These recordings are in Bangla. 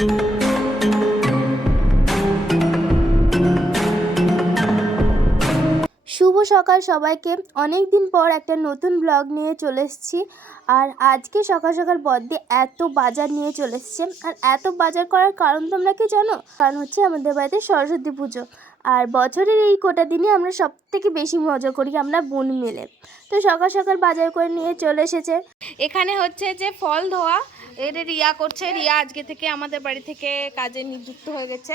শুভ সকাল সবাইকে। অনেক দিন পর একটা নতুন ব্লগ নিয়ে চলে এসেছি। আর আজকে সকাল সকাল বদ্দি এত বাজার নিয়ে চলে এসছে। আর এত বাজার করার কারণ তোমরা কি জানো? কারণ হচ্ছে আমাদের বাড়িতে সরস্বতী পুজো। আর বছরের এই কোটা দিনে আমরা সব থেকে বেশি মজা করি আমরা বোন মিলে। তো সকাল সকাল বাজার করে নিয়ে চলে এসেছে। এখানে হচ্ছে যে ফল ধোয়া, এর রিয়া করছে। রিয়া আজকে থেকে আমাদের বাড়ি থেকে কাজে নিযুক্ত হয়ে গেছে।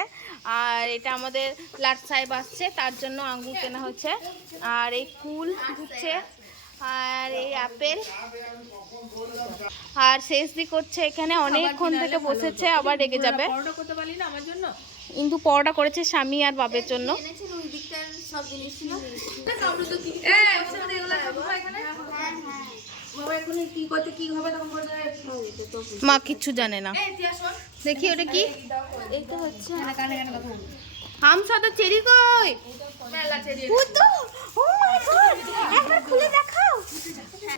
আর এটা আমাদের লাট সাহেব আসছে, তার জন্য আঙ্গুর কেনা হচ্ছে। আর এই কুল দিচ্ছে, আর এই আপেল, আর শেষ দিক করছে। এখানে অনেকক্ষণ থেকে বসেছে, আবার রেগে যাবে। কিন্তু পরোটা করেছে স্বামী আর বাবের জন্য। মা কিচ্ছু জানে না। দেখি ওটা কি? এইটা হচ্ছে হামসাদা চেরি কই?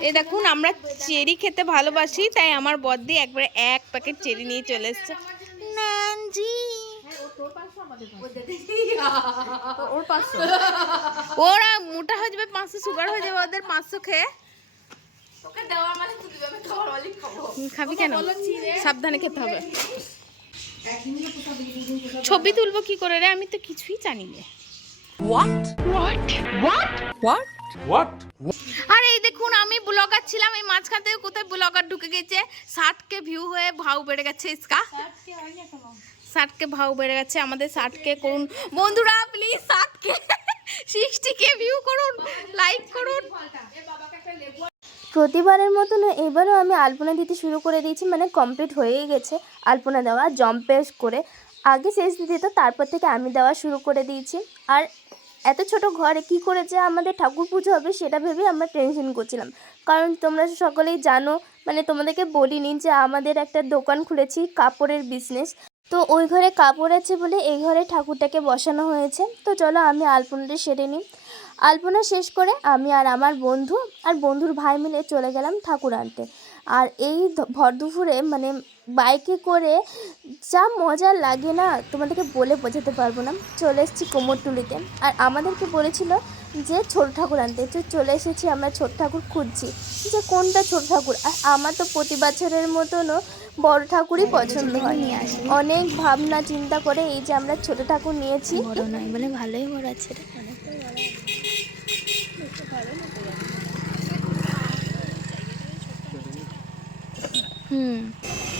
এই দেখুন, আমরা চেরি খেতে ভালোবাসি, তাই আমার বদ্দি একবারে এক প্যাকেট চেরি নিয়ে চলে এসছে। ওরা মোটা হয়ে যাবে, 500 সুগার হয়ে যাবে ওদের, 500 খেয়ে। খাবি কেন? সাবধানে খেতে হবে। ছবি তুলবো কি করে রে? আমি তো কিছুই জানি না। আর এই দেখুন, আমি ব্লগার ছিলাম, এই মাঝখান থেকে কোথায় ব্লগার ঢুকে গেছে। 60K ভিউ হয়ে ভাউ বেড়ে গেছে। ইসকা 60K ভাউ বেড়ে গেছে। আমাদের 60K করুন বন্ধুরা, প্লিজ। 60K 60K ভিউ করুন, লাইক করুন। প্রতিবারের মতন এবারও আমি আলপনা দিতে শুরু করে দিয়েছি, মানে কমপ্লিট হয়েই গেছে আলপনা দেওয়া। জম্পেশ করে আগে শেষ দিত, তারপর থেকে আমি দেওয়া শুরু করে দিয়েছি। আর এত ছোট ঘরে কি করে যে আমাদের ঠাকুর পুজো হবে সেটা ভেবে আমরা টেনশন করছিলাম। কারণ তোমরা সকলেই জানো, মানে তোমাদেরকে বলিনি যে আমাদের একটা দোকান খুলেছি কাপড়ের বিজনেস। তো ওই ঘরে কাপড় আছে বলে এই ঘরে ঠাকুরটাকে বসানো হয়েছে। তো চলো আমি আলপনাটা সেরে নিই। আলপনা শেষ করে আমি আর আমার বন্ধু আর বন্ধুর ভাই মিলে চলে গেলাম ঠাকুর আনতে। আর এই ভর দুপুরে মানে বাইকে করে যা মজা লাগে না, তোমাদেরকে বলে বোঝাতে পারবো না। চলে এসেছি কুমোরটুলিতে। আর আমাদেরকে বলেছিল যে ছোট ঠাকুর আনতে, তো চলে এসেছি আমরা ছোট ঠাকুর খুঁজছি যে কোনটা ছোট ঠাকুর। আর আমার তো প্রতি বছরের মতনও বড় ঠাকুরই পছন্দ হয়। অনেক ভাবনা চিন্তা করে এই যে আমরা ছোট ঠাকুর নিয়েছি। বড় নয় বলে ভালোই বড় আছে।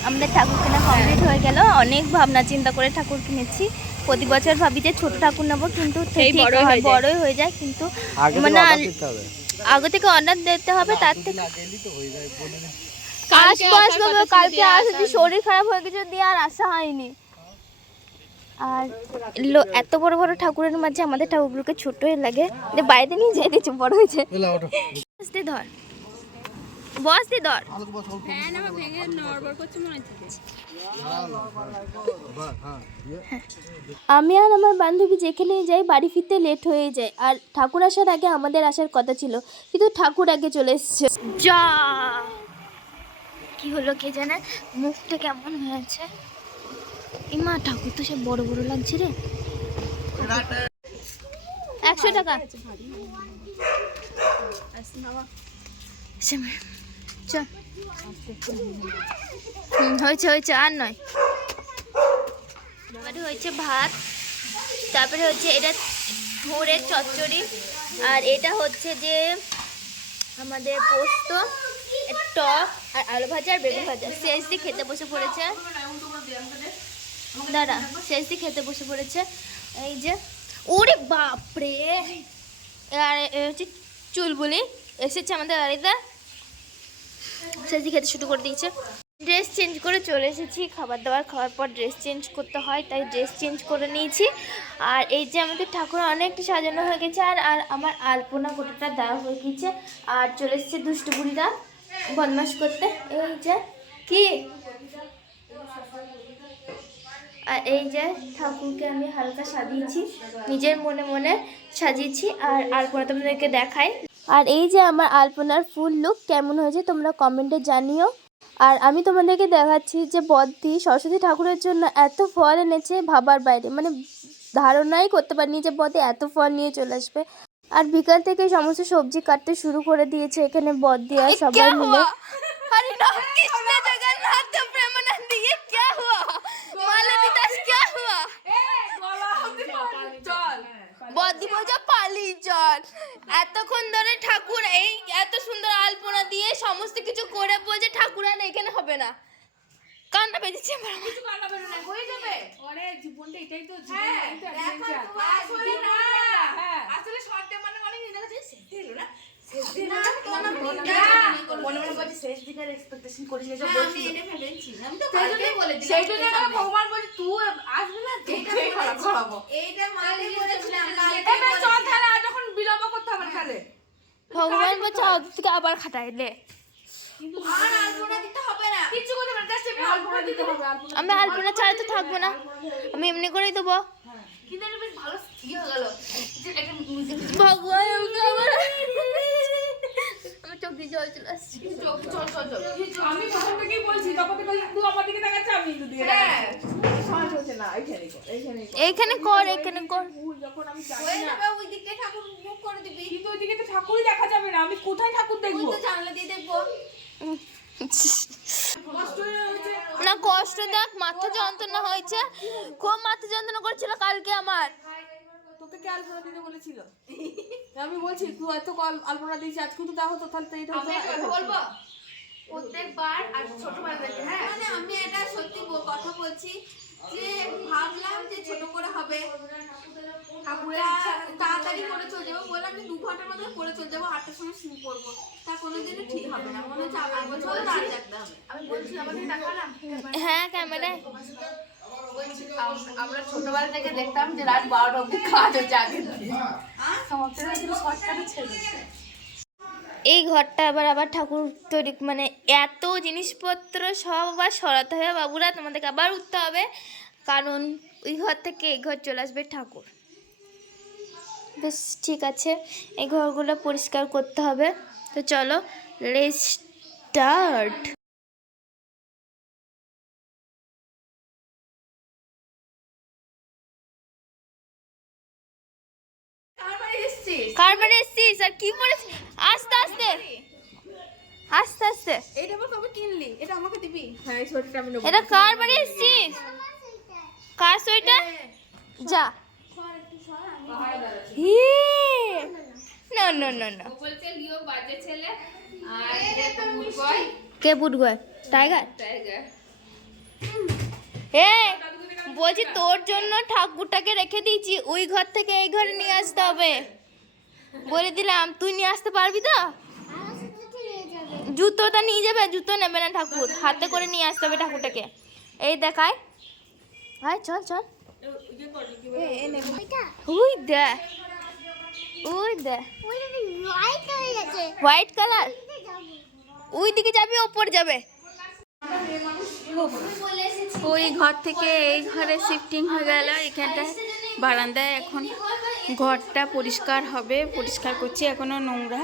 আমাদের ঠাকুর কেনা কমপ্লিট হয়ে গেল। অনেক ভাবনা চিন্তা করে ঠাকুর কিনেছি। প্রতি বছর ভাবি যে ছোট ঠাকুর নেবো, কিন্তু বড়ই হয়ে যায়। কিন্তু মানে আগে থেকে অর্ডার দিতে হবে, তার থেকে কালকে আসলে শরীর খারাপ হয়ে গেছে দিয়ে আর আসা হয়নি। আর এত বড় বড় ঠাকুরের মাঝে আমাদের ঠাকুরগুলোকে ছোটই লাগে, যে বাড়িতে নিয়ে যেয়ে দিচ্ছে বড় হয়েছে। ধর বস দি ধর। আমি আর আমার বান্ধবী যেখানেই যাই বাড়ি ফিরতে লেট হয়ে যায়। আর ঠাকুর আসার আগে আমাদের আসার কথা ছিল, কিন্তু ঠাকুর আগে চলে এসছে। যা কি হলো কে জানে, মুখটা কেমন হয়েছে। ইমা ঠাকুর তো সব বড় বড় লাগছে রে। 100 টাকা চল। হয়েছে আর নয়। তারপরে হয়েছে ভাত, তারপরে হচ্ছে এটা ভোরের চচ্চড়ি, আর এটা হচ্ছে যে আমাদের পোস্ত, টক, আর আলু ভাজা আর বেগুন ভাজা। শেষ দিয়ে খেতে বসে পড়েছে দাদা, শেষ দিয়ে খেতে বসে পড়েছে। এই যে ওরে বাপরে, আর হচ্ছে চুলবুলি এসেছে আমাদের বাড়িতে, শেষ দিয়ে খেতে শুরু করে দিয়েছে। ড্রেস চেঞ্জ করে চলে এসেছি। খাবার দাবার খাওয়ার পর ড্রেস চেঞ্জ করতে হয়, তাই ড্রেস চেঞ্জ করে নিয়েছি। আর এই যে আমাদের ঠাকুর অনেকটা সাজানো হয়ে গেছে। আর আমার আলপনা গোটাটা দেওয়া হয়ে গেছে। আর চলে এসেছে দুষ্টু বুড়িরা বদমাশ করতে। এই যে কি, আর এই যে ঠাকুরকে আমি হালকা সাজিয়েছি, নিজের মনে মনে সাজিয়েছি। আর আলপনা তোমাদেরকে দেখাই। আর এই যে আমার আলপনার ফুল লুক কেমন হয়েছে তোমরা কমেন্টে জানিও। আর আমি তোমাদেরকে দেখাচ্ছি যে বদ্দি সরস্বতী ঠাকুরের জন্য এত ফল এনেছে ভাবার বাইরে, মানে ধারণাই করতে পারিনি যে বদ্দি এত ফল নিয়ে চলে আসবে। আর বিকাল থেকে সমস্ত সবজি কাটতে শুরু করে দিয়েছে এখানে বদ্দি আর সবাই মিলে। हरि राम कृष्ण जगन्नाथ प्रेमानंद ये क्या हुआ मालती दास क्या हुआ বদ্দি বলছে পালি চল। এতক্ষণ ধরে ঠাকুর এই এত সুন্দর আলপনা দিয়ে সমস্ত কিছু করে বলছে ঠাকুর আর এখানে হবে না, কান্না পেয়েছে কিছু কান্না বেরো না হয়ে যাবে। ওরে জীবনটা এটাই তো জীবন, আসলে না আসলে শর্ট টাইম মানে অনেক দিন ধরে শেষ দিল না শেষ দিল না মনে মনে বলছি শেষ দিনের এক্সপেকটেশন করিস না সব বলছি আমি এনে ফেলেছি আমি তো কালকে বলে দিলাম সেই জন্য আমি ভগবান বলি তুই আসবি না এইটাই করাবো এইটা মানে বলেছিলাম কালকে এবার চল তাহলে আর যখন বিলম্ব করতে হবে তাহলে ভগবান বলছে থেকে আবার খাটাইলে আর আলপনা দিতে হবে না কিছু করতে হবে না জাস্ট আলপনা দিতে হবে আমি আলপনা ছাড়া তো থাকবো না, আমি এমনি করেই দেবো। কিন্তু এটা বেশ ভালো কি হয়ে গেল যে একটা মিউজিক ভগবান আমার চোখ দিয়ে জল চলে আসছে। চল চল চল চল আমি প্রথম থেকেই বলছি তখন থেকে তুই আমার দিকে তাকাচ্ছিস আমি কিন্তু দিকে সহজ হচ্ছে না। এইখানে কর এইখানে কর। যখন আমি জানি ওই না যাবে ওই দিকটা ঠাকুর মুখ করে দিবি কিন্তু ওইদিকে তো ঠাকুরই দেখা যাবে না, আমি কোথায় ঠাকুর তুই দেখবো? তো জানলা দিয়ে দেখবো কষ্ট হয়েছে না কষ্ট দেখ, মাথা যন্ত্রণা হয়েছে, খুব মাথা যন্ত্রণা করছিল কালকে আমার। তোকে কে আলপনা দিতে বলেছিল? আমি বলছি তুই এত আলপনা দিয়েছিস আজকে তো দেখো তো তাহলে তো এটা আমি একটা কথা বলবো প্রত্যেকবার আর ছোটবেলা থেকে হ্যাঁ মানে আমি এটা সত্যি কথা বলছি যে ভাবলাম যে ছোট করে হবে ঠাকুরের তাড়াতাড়ি করে চলে যাবো বললাম যে 2 ঘন্টার মধ্যে করে চলে যাবো 8টার সময় শুরু করবো, তা কোনোদিনও ঠিক হবে না, মনে হচ্ছে আবার বছর রাত জাগতে হবে। আমি বলছি আমাকে দেখালাম হ্যাঁ ক্যামেরায় আমরা ছোটবেলা থেকে দেখতাম যে রাত 12টা অবধি কাজ হচ্ছে আগে এই ঘরটা আবার ঠাকুর তৈরি, মানে এত জিনিসপত্র সব আবার সরাতে হবে বাবুরা, তোমাদেরকে আবার উঠতে হবে কারণ ওই ঘর থেকে এই ঘর চলে আসবে ঠাকুর। বেশ ঠিক আছে, এই ঘরগুলো পরিষ্কার করতে হবে, তো চলো লেটস স্টার্ট। কার বাড়ি এসছিস আর কি পড়েছিস? আস্তে আস্তে আস্তে আস্তে। এইটা আবার কবে কিনলি? এটা আমাকে দিবি? হ্যাঁ এই ছোটটা আমি নেবো। এটা কার বাড়ি এসছিস? কার সোয়েটার? যা হি না না না না বলছে লিও বাজে ছেলে আর এটা গুড বয় কে বুট গয় টাইগার টাইগার। এ বলছি তোর জন্য ঠাকুরটাকে রেখে দিয়েছি, ওই ঘর থেকে এই ঘরে নিয়ে আসতে হবে বলে দিলাম, তুই নিয়ে আসতে পারবি তো? জুতোটা নিয়ে যাবে, জুতো নেবে না ঠাকুর, হাতে করে নিয়ে আসতে হবে ঠাকুরটাকে। এই দেখায় হাই চল চল ওই দে ওই দে হোয়াইট কালার, ওই দিকে যাবি ওপর যাবে। ওই ঘর থেকে এই ঘরে শিফটিং হয়ে গেল, এখানটায় বারান্দায় এখন ঘরটা পরিষ্কার হবে, পরিষ্কার করছি, এখনো নোংরা।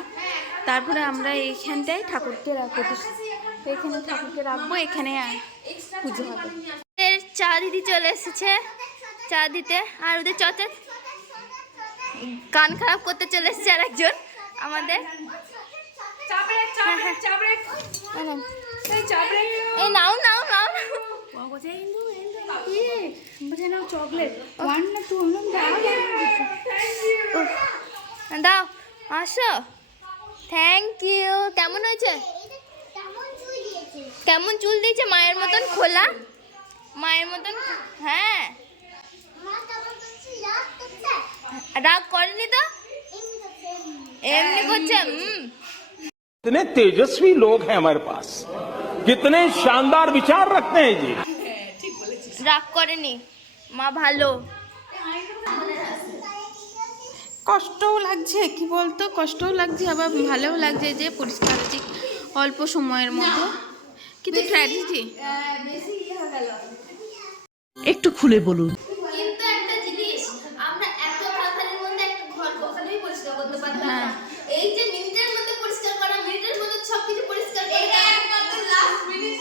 তারপরে আমরা এইখানটায় ঠাকুরকে রাখবো, এখানে ঠাকুরকে রাখবো, এখানে পুজো হবে। চা দিদি চলে এসেছে চা দিতে, আর ওদের চচা কান খারাপ করতে চলে এসেছে আর একজন আমাদের। এই নাও নাও নাও দাও আসো, থ্যাংক ইউ। কেমন হয়েছে? কেমন চুল দিয়েছে? মায়ের মতন খোলা, মায়ের মতন। হ্যাঁ রাগ করেনি তো, এমনি করছে। कितने तेजस्वी लोग हैं हमारे पास, कितने शानदार विचार रखते हैं जी। রাগ করেনি, মা ভালো। কষ্টও লাগছে, কি বলতো, কষ্টও লাগছে আবার ভালোও লাগছে যে পরিষ্কার হচ্ছে অল্প সময়ের মধ্যে, কিন্তু ট্র্যাজেডি। একটু খুলে বলুন। কিন্তু একটা জিনিস, আমরা এত তাড়াতাড়ির মধ্যে একটা ঘর কখনোই পরিষ্কার করতে পারতাম না। এই যে মিনিটের মধ্যে পরিষ্কার করা, মিনিটের মধ্যে সবকিছু পরিষ্কার করা, এটা একমাত্র লাস্ট মিনিট।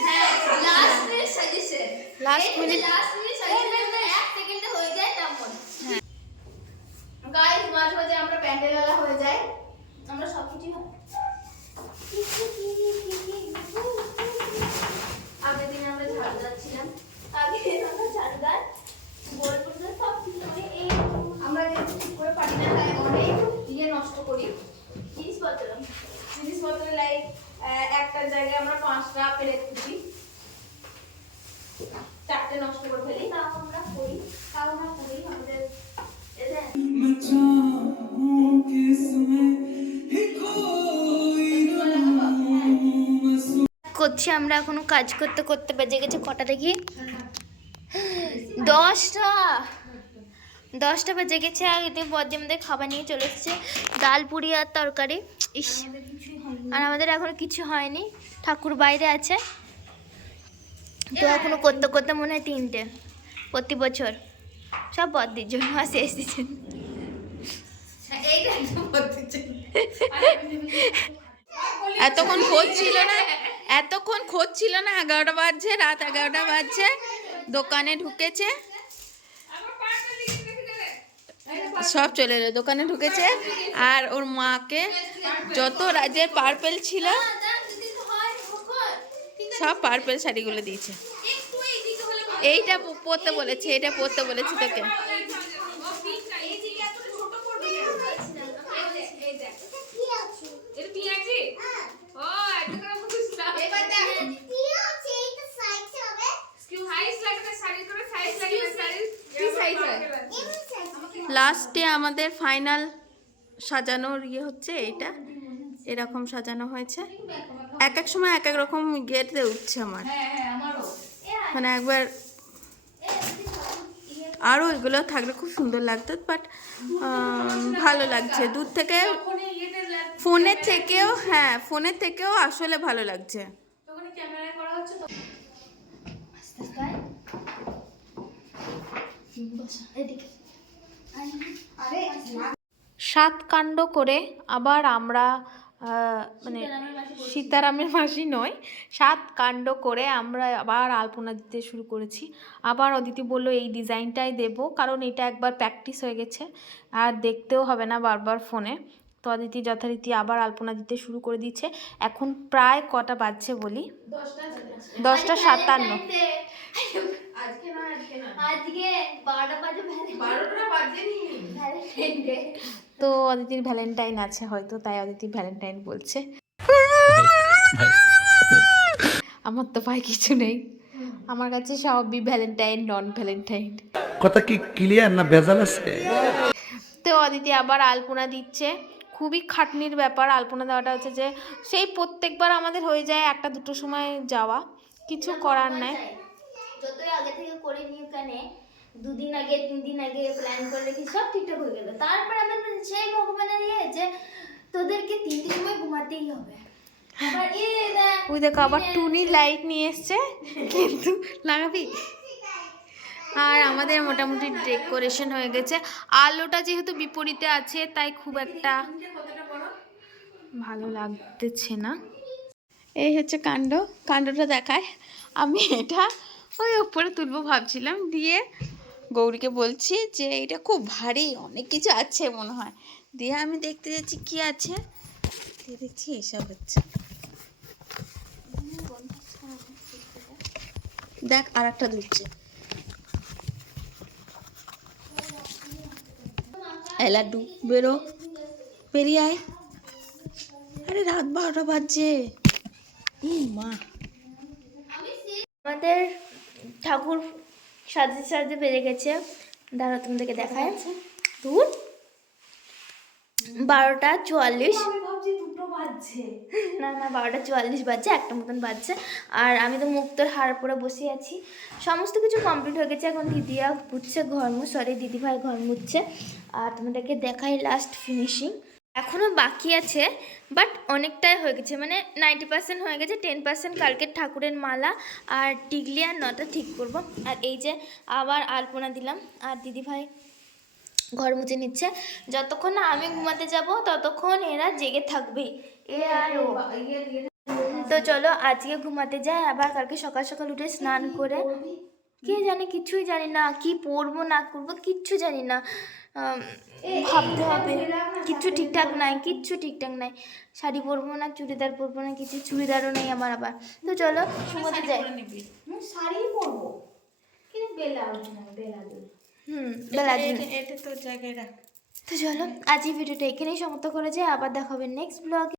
করছি আমরা এখনো কাজ করতে করতে, বেজে গেছে কটা দেখি 10টা বেজে গেছে। আর এতে বদ্দি আমাদের খাবার নিয়ে চলে এসেছে, ডাল পুরি আর তরকারি। ইস, আর আমাদের এখনো কিছু হয়নি, ঠাকুর বাইরে আছে। তো এখনো করতে করতে মনে হয় 3টে। প্রতি বছর সব বদ্দির জন্য আসে এসেছেন। এতক্ষণ খোঁজ ছিল না, 11টা বাজছে, রাত 11টা বাজছে, দোকানে ঢুকেছে, সব চলে এলো, দোকানে ঢুকেছে। আর ওর মাকে যত রাজ্যের পার্পেল ছিল সব পার্পেল শাড়িগুলো দিয়েছে। এইটা পরতে বলেছে, এটা পরতে বলেছে তোকে। লাস্টে আমাদের ফাইনাল সাজানোর হচ্ছে এইটা, এরকম সাজানো হয়েছে। এক এক সময় এক এক রকম গেটে উঠছে আমার, মানে একবার আরও এগুলো থাকলে খুব সুন্দর লাগতো, বাট ভালো লাগছে দূর থেকে, ফোনের থেকেও, হ্যাঁ ফোনের থেকেও আসলে ভালো লাগছে। সাত কাণ্ড করে আবার আমরা মানে সীতারামের মাসি নয়, 7 কাণ্ড করে আমরা আবার আলপনা দিতে শুরু করেছি। আবার অদিতি বলল এই ডিজাইনটাই দেব, কারণ এটা একবার প্র্যাকটিস হয়ে গেছে আর দেখতেও হবে না বারবার ফোনে। তো অদিতি যথারীতি আবার আলপনা দিতে শুরু করে দিচ্ছে। এখন প্রায় কটা বাজছে বলি, 10টা 57। তো অদিতির ভ্যালেন্টাইন আছে হয়তো, তাই অদিতি ভ্যালেন্টাইন বলছে। আমার তো ভাই কিছু নেই, আমার কাছে সবই ভ্যালেন্টাইন, নন ভ্যালেন্টাইন। কথা কি ক্লিয়ার না ভেজাল আছে? তো অদিতি আবার আলপনা দিচ্ছে, খুবই খাটনির ব্যাপার আলপনা দেওয়াটা, হচ্ছে যে সেই প্রত্যেকবার আমাদের হয়ে যায় 1টা 2টোর সময় যাওয়া, কিছু করার নাই। যতই আগে থেকে করে নিয়ে কানে 2 দিন আগে 3 দিন আগে প্ল্যান করে রেখে সব ঠিকঠাক হয়ে গেল, তারপর আমাদের সেই ভগবানের যে তোদেরকে 3টের সময় ঘুমাতেই হবে। ওই দেখো আবার টুনি লাইট নিয়ে এসছে, কিন্তু লাগাবি। আর আমাদের মোটামুটি ডেকোরেশন হয়ে গেছে। আলোটা যেহেতু বিপরীতে আছে তাই খুব একটা ভালো লাগতেছে না। এই হচ্ছে কাণ্ডটা দেখায়। আমি এটা ওই ওপরে তুলবো ভাবছিলাম, দিয়ে গৌরীকে বলছি যে এটা খুব ভারী, অনেক কিছু আছে মনে হয়, দিয়ে আমি দেখতে যাচ্ছি কি আছে, দিয়ে দেখছি এসব হচ্ছে। দেখ আর একটা দুচ্ছে, লাড্ডু বেরো, বেরিয়ে আয়। আরে রাত 12টা বাজছে, মা। আমাদের ঠাকুর সাজতে সাজতে বেজে গেছে, দাঁড়াও তোমাদেরকে দেখায়। দূর 12টা 44, না 12টা 44 বাজছে, 1টা মতন বাজছে। আর আমি তো মুক্তোর হার পরে বসে আছি, সমস্ত কিছু কমপ্লিট হয়ে গেছে। এখন দিদিয়া পুচ্ছে দিদিভাই ঘর মুছছে। আর তোমাদেরকে দেখাই লাস্ট ফিনিশিং, এখনও বাকি আছে বাট অনেকটাই হয়ে গেছে, মানে 90% হয়ে গেছে। 10% কালকের ঠাকুরের মালা আর টিকলি আর নটা ঠিক করব। আর এই যে আবার আলপনা দিলাম, আর দিদিভাই ঘর মুছে নিচ্ছে। যতক্ষণ না আমি ঘুমাতে যাব ততক্ষণ এরা জেগে থাকবেই, এ আর ও। তো চলো আজকে ঘুমাতে যাই, আবার কালকে সকাল সকাল উঠে স্নান করে, কে জানে, কিছুই জানি না কি পরবো না করবো, কিচ্ছু জানি না, ভাবতে হবে। কিচ্ছু ঠিকঠাক নাই, শাড়ি পরবো না, চুড়িদার পরবো না, কিছু চুড়িদারও নেই আমার আবার। তো চলো ঘুমাতে যাই। শাড়ি পরবো কিন্তু ব্লাউজ না, ব্লাউজ এটা তোর জায়গায় রাখ। তো চলো আজ এই ভিডিওটা এখানেই সমাপ্ত করা যায়, আবার দেখা হবে নেক্সট ব্লগে।